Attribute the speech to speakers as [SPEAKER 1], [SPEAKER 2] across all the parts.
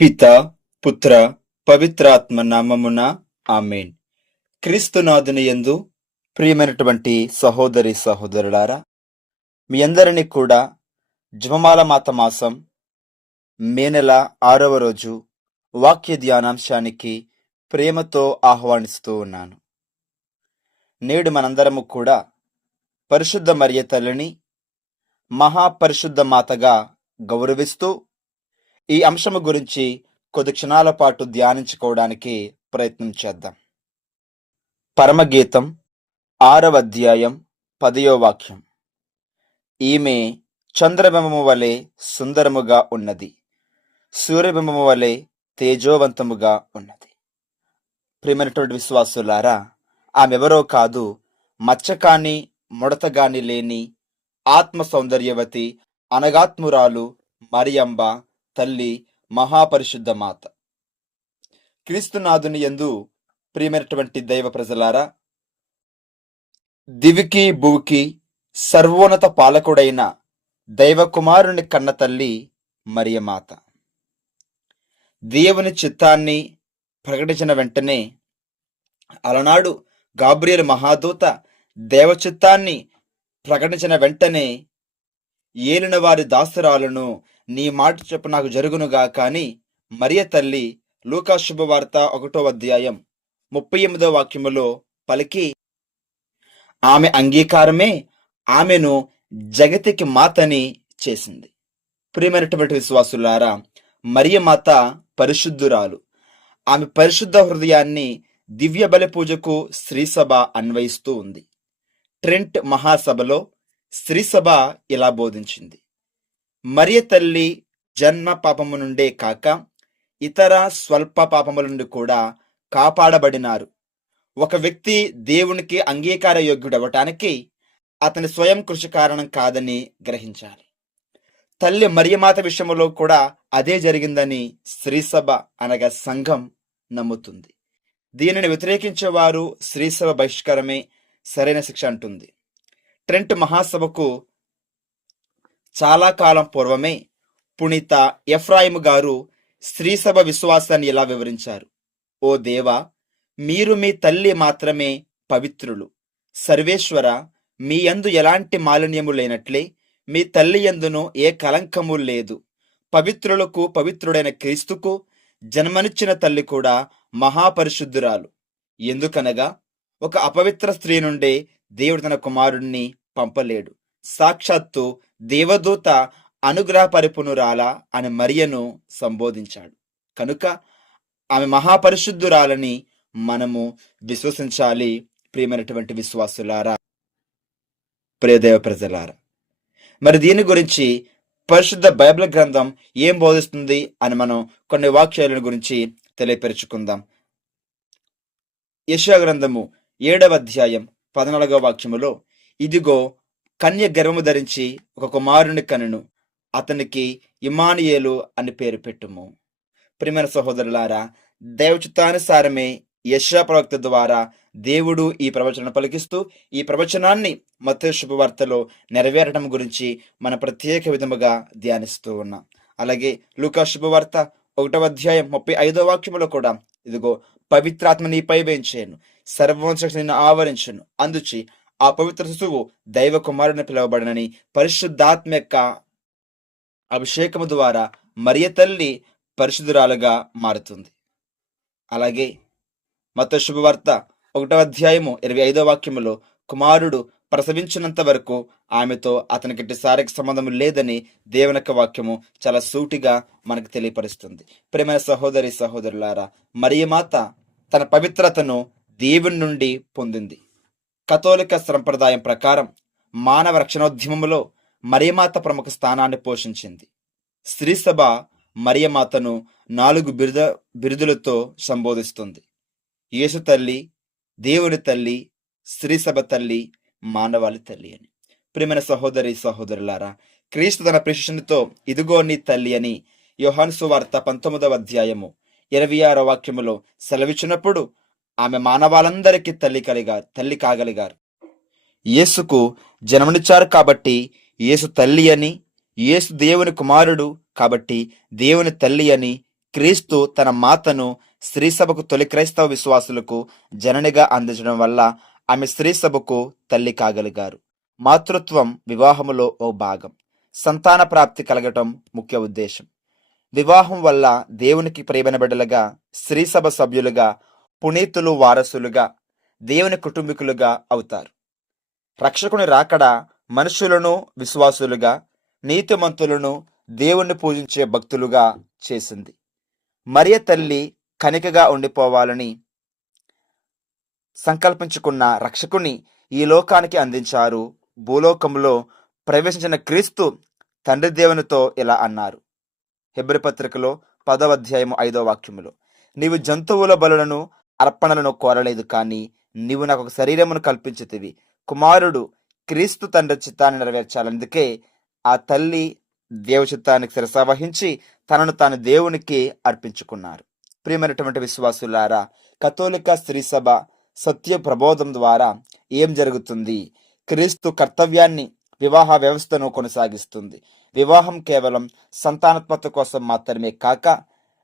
[SPEAKER 1] పిత పుత్ర పవిత్రాత్మ నామమున ఆమెన్. క్రీస్తునాథుని యందు ప్రియమైనటువంటి సహోదరి సహోదరులారా మీ అందరినీ కూడా జ్వమాల మాత మాసం మే నెల ఆరవ రోజు వాక్య ధ్యానాంశానికి ప్రేమతో ఆహ్వానిస్తూ ఉన్నాను. నేడు మనందరము కూడా పరిశుద్ధ మరియ తల్లిని మహాపరిశుద్ధ మాతగా గౌరవిస్తూ ఈ అంశము గురించి కొద్ది క్షణాల పాటు ధ్యానించుకోవడానికి ప్రయత్నం చేద్దాం. పరమగీతం ఆరవ అధ్యాయం పదయో వాక్యం. ఈమె చంద్రబింబము వలె సుందరముగా ఉన్నది. సూర్యబింబము వలె తేజోవంతముగా ఉన్నది. ప్రియమైనటువంటి విశ్వాసులారా ఆమెవరో కాదు మచ్చకాని ముడతగాని లేని ఆత్మ సౌందర్యవతి అనగాత్మురాలు మరియంబ తల్లి మహాపరిశుద్ధ మాత. క్రీస్తునాథుని యందు ప్రియమైనటువంటి దైవ ప్రజలారా దివికి భూకి సర్వోన్నత పాలకుడైన దైవ కుమారుని కన్న తల్లి మరియమాత దేవుని చిత్తాన్ని ప్రకటించిన వెంటనే అలనాడు గాబ్రియల్ మహాదూత దేవ చిత్తాన్ని ప్రకటించిన వెంటనే ఏలిన వారి దాసురాలను నీ మాట చెప్పు నాకు జరుగునుగా కానీ మరియ తల్లి లూకా శుభవార్త ఒకటో అధ్యాయం ముప్పై ఎనిమిదో వాక్యములో పలికి ఆమె అంగీకారమే ఆమెను జగతికి మాతని చేసింది. ప్రియమైనటువంటి విశ్వాసులారా మరియ మాత పరిశుద్ధురాలు. ఆమె పరిశుద్ధ హృదయాన్ని దివ్య బలి పూజకు శ్రీసభ అన్వయిస్తూ ఉంది. ట్రెంట్ మహాసభలో శ్రీసభ ఇలా బోధించింది. మరియ తల్లి జన్మ పాపము నుండే కాక ఇతర స్వల్ప పాపముల నుండి కూడా కాపాడబడినారు. ఒక వ్యక్తి దేవునికి అంగీకార యోగ్యుడవటానికి అతని స్వయం కృషి కారణం కాదని గ్రహించాలి. తల్లి మరియమాత విషయంలో కూడా అదే జరిగిందని శ్రీసభ అనగా సంఘం నమ్ముతుంది. దీనిని వ్యతిరేకించేవారు శ్రీసభ బహిష్కరమే సరైన శిక్ష అంటుంది. ట్రెంట్ మహాసభకు చాలా కాలం పూర్వమే పునీత ఎఫ్రాయిము గారు స్త్రీసభ విశ్వాసాన్ని ఇలా వివరించారు. ఓ దేవా మీరు మీ తల్లి మాత్రమే పవిత్రులు. సర్వేశ్వర మీ యందు ఎలాంటి మాలిన్యము లేనట్లే మీ తల్లి యందును ఏ కలంకము లేదు. పవిత్రులకు పవిత్రుడైన క్రీస్తుకు జన్మనిచ్చిన తల్లి కూడా మహాపరిశుద్ధురాలు. ఎందుకనగా ఒక అపవిత్ర స్త్రీ నుండే దేవుడు తన కుమారుణ్ణి పంపలేడు. సాక్షాత్తు దేవదూత అనుగ్రహ పరిపునురాల అని మరియను సంబోధించాడు. కనుక ఆమె మహాపరిశుద్ధురాలని మనము విశ్వసించాలి ప్రియమైనటువంటి విశ్వాసులారా ప్రియదేవ ప్రజలారా. మరి దీని గురించి పరిశుద్ధ బైబిల్ గ్రంథం ఏం బోధిస్తుంది అని మనం కొన్ని వాక్యాలను గురించి తెలియపరుచుకుందాం. యశా గ్రంథము ఏడవ అధ్యాయం పద్నాలుగవ వాక్యములో ఇదిగో కన్య గర్వము ధరించి ఒక కుమారుని కనును అతనికి ఇమానియేలు అని పేరు పెట్టుము. ప్రియమైన సహోదరులారా దైవచిత్తానుసారమే యశా ప్రవక్త ద్వారా దేవుడు ఈ ప్రవచనం పలికిస్తూ ఈ ప్రవచనాన్ని మత శుభవార్తలో నెరవేరడం గురించి మన ప్రత్యేక విధముగా ధ్యానిస్తూ ఉన్నాం. అలాగే లూకా శుభవార్త ఒకటవ అధ్యాయం ముప్పై ఐదో వాక్యములో కూడా ఇదిగో పవిత్రాత్మ నీపై వేయించాను సర్వవంశ నిన్ను ఆవరించను అందుచి ఆ పవిత్ర శిశువు దైవ కుమారుని పిలువబడనని పరిశుద్ధాత్మ యొక్క అభిషేకము ద్వారా మరియ తల్లి పరిశుద్ధురాలుగా మారుతుంది. అలాగే మత శుభవార్త ఒకటో అధ్యాయము ఇరవై ఐదో వాక్యములో కుమారుడు ప్రసవించినంత వరకు ఆమెతో అతనికి శారీరక సంబంధం లేదని దేవునక వాక్యము చాలా సూటిగా మనకు తెలియపరుస్తుంది. ప్రేమైన సహోదరి సహోదరులారా మరియమాత తన పవిత్రతను దేవుని నుండి పొందింది. కథోలిక సంప్రదాయం ప్రకారం మానవ రక్షణోద్యమంలో మరియమాత ప్రముఖ స్థానాన్ని పోషించింది. స్త్రీసభ మరియమాతను నాలుగు బిరుద బిరుదులతో సంబోధిస్తుంది. యేసు తల్లి దేవుని తల్లి స్త్రీసభ తల్లి మానవాళి తల్లి అని. ప్రియమైన సహోదరి సహోదరులారా క్రీస్తు తన ప్రశిషణతో ఇదిగో నీ తల్లి అని యోహాన్సు వార్త పంతొమ్మిదవ అధ్యాయము ఇరవై ఆరో వాక్యములో సెలవిచ్చినప్పుడు ఆమె మానవాళందరికీ తల్లి కలిగా తల్లి కాగలిగారు. యేసుకు జన్మనిచ్చారు కాబట్టి యేసు తల్లి అని యేసు దేవుని కుమారుడు కాబట్టి దేవుని తల్లి అని క్రీస్తు తన మాతను స్త్రీ సభకు తొలి క్రైస్తవ విశ్వాసులకు జననిగా అందించడం వల్ల ఆమె స్త్రీ సభకు తల్లి కాగలిగారు. మాతృత్వం వివాహములో ఓ భాగం. సంతాన ప్రాప్తి కలగటం ముఖ్య ఉద్దేశం. వివాహం వల్ల దేవునికి ప్రేమన బిడ్డలుగా స్త్రీ సభ సభ్యులుగా పునీతులు వారసులుగా దేవుని కుటుంబీకులుగా అవుతారు. రక్షకుని రాకడ మనుషులను విశ్వాసులుగా నీతిమంతులను దేవుణ్ణి పూజించే భక్తులుగా చేసింది. మరియ తల్లి కనికగా ఉండిపోవాలని సంకల్పించుకున్న రక్షకుని ఈ లోకానికి అందించారు. భూలోకంలో ప్రవేశించిన క్రీస్తు తండ్రి దేవునితో ఇలా అన్నారు. హెబ్రి పత్రికలో పదవ అధ్యాయము ఐదో వాక్యములో నీవు జంతువుల బలులను అర్పణలను కోరలేదు కానీ నీవు నాకు ఒక శరీరమును కల్పించితివి. కుమారుడు క్రీస్తు తండ్రి చిత్తాన్ని నెరవేర్చాలందుకే ఆ తల్లి దేవ చిత్తానికి శిరసావహించి తనను తాను దేవునికి అర్పించుకున్నారు. ప్రియమైనటువంటి విశ్వాసులారా కథోలిక స్త్రీ సభ సత్య ప్రబోధం ద్వారా ఏం జరుగుతుంది? క్రీస్తు కర్తవ్యాన్ని వివాహ వ్యవస్థను కొనసాగిస్తుంది. వివాహం కేవలం సంతానోత్పత్తి కోసం మాత్రమే కాక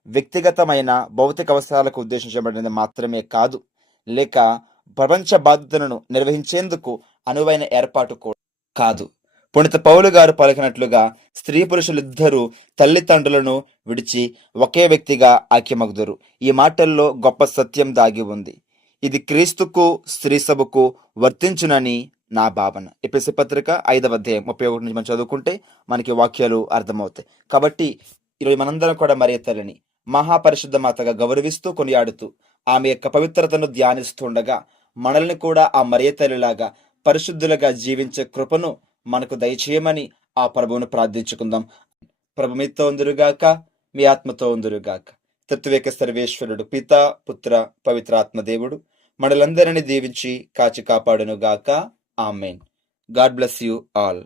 [SPEAKER 1] వ్యక్తిగతమైన భౌతిక అవసరాలకు ఉద్దేశించబడినది మాత్రమే కాదు లేక ప్రపంచ బాధ్యతలను నిర్వహించేందుకు అనువైన ఏర్పాటు కూడా కాదు. పుణిత పౌలు గారు పలికినట్లుగా స్త్రీ పురుషులిద్దరూ తల్లిదండ్రులను విడిచి ఒకే వ్యక్తిగా ఐక్యమగుదురు. ఈ మాటల్లో గొప్ప సత్యం దాగి ఉంది. ఇది క్రీస్తుకు స్త్రీ సభకు వర్తించునని నా భావన. ఎపిసి పత్రిక ఐదవ అధ్యాయం ముప్పై ఒకటి నుంచి మనం చదువుకుంటే మనకి వాక్యాలు అర్థమవుతాయి. కాబట్టి ఈరోజు మనందరం కూడా మరియ తల్లిని మహాపరిశుద్ధ మాతగా గౌరవిస్తూ కొనియాడుతూ ఆమె యొక్క పవిత్రతను ధ్యానిస్తుండగా మనల్ని కూడా ఆ మరియతల్లిలాగా పరిశుద్ధులుగా జీవించే కృపను మనకు దయచేయమని ఆ ప్రభువును ప్రార్థించుకుందాం. ప్రభు మీతో ఉందిరుగాక మీ ఆత్మతో ఉందిరుగాక. తత్వేక సర్వేశ్వరుడు పిత పుత్ర పవిత్రాత్మ దేవుడు మనలందరినీ దీవించి కాచి కాపాడునుగాక. Amen. God bless you all.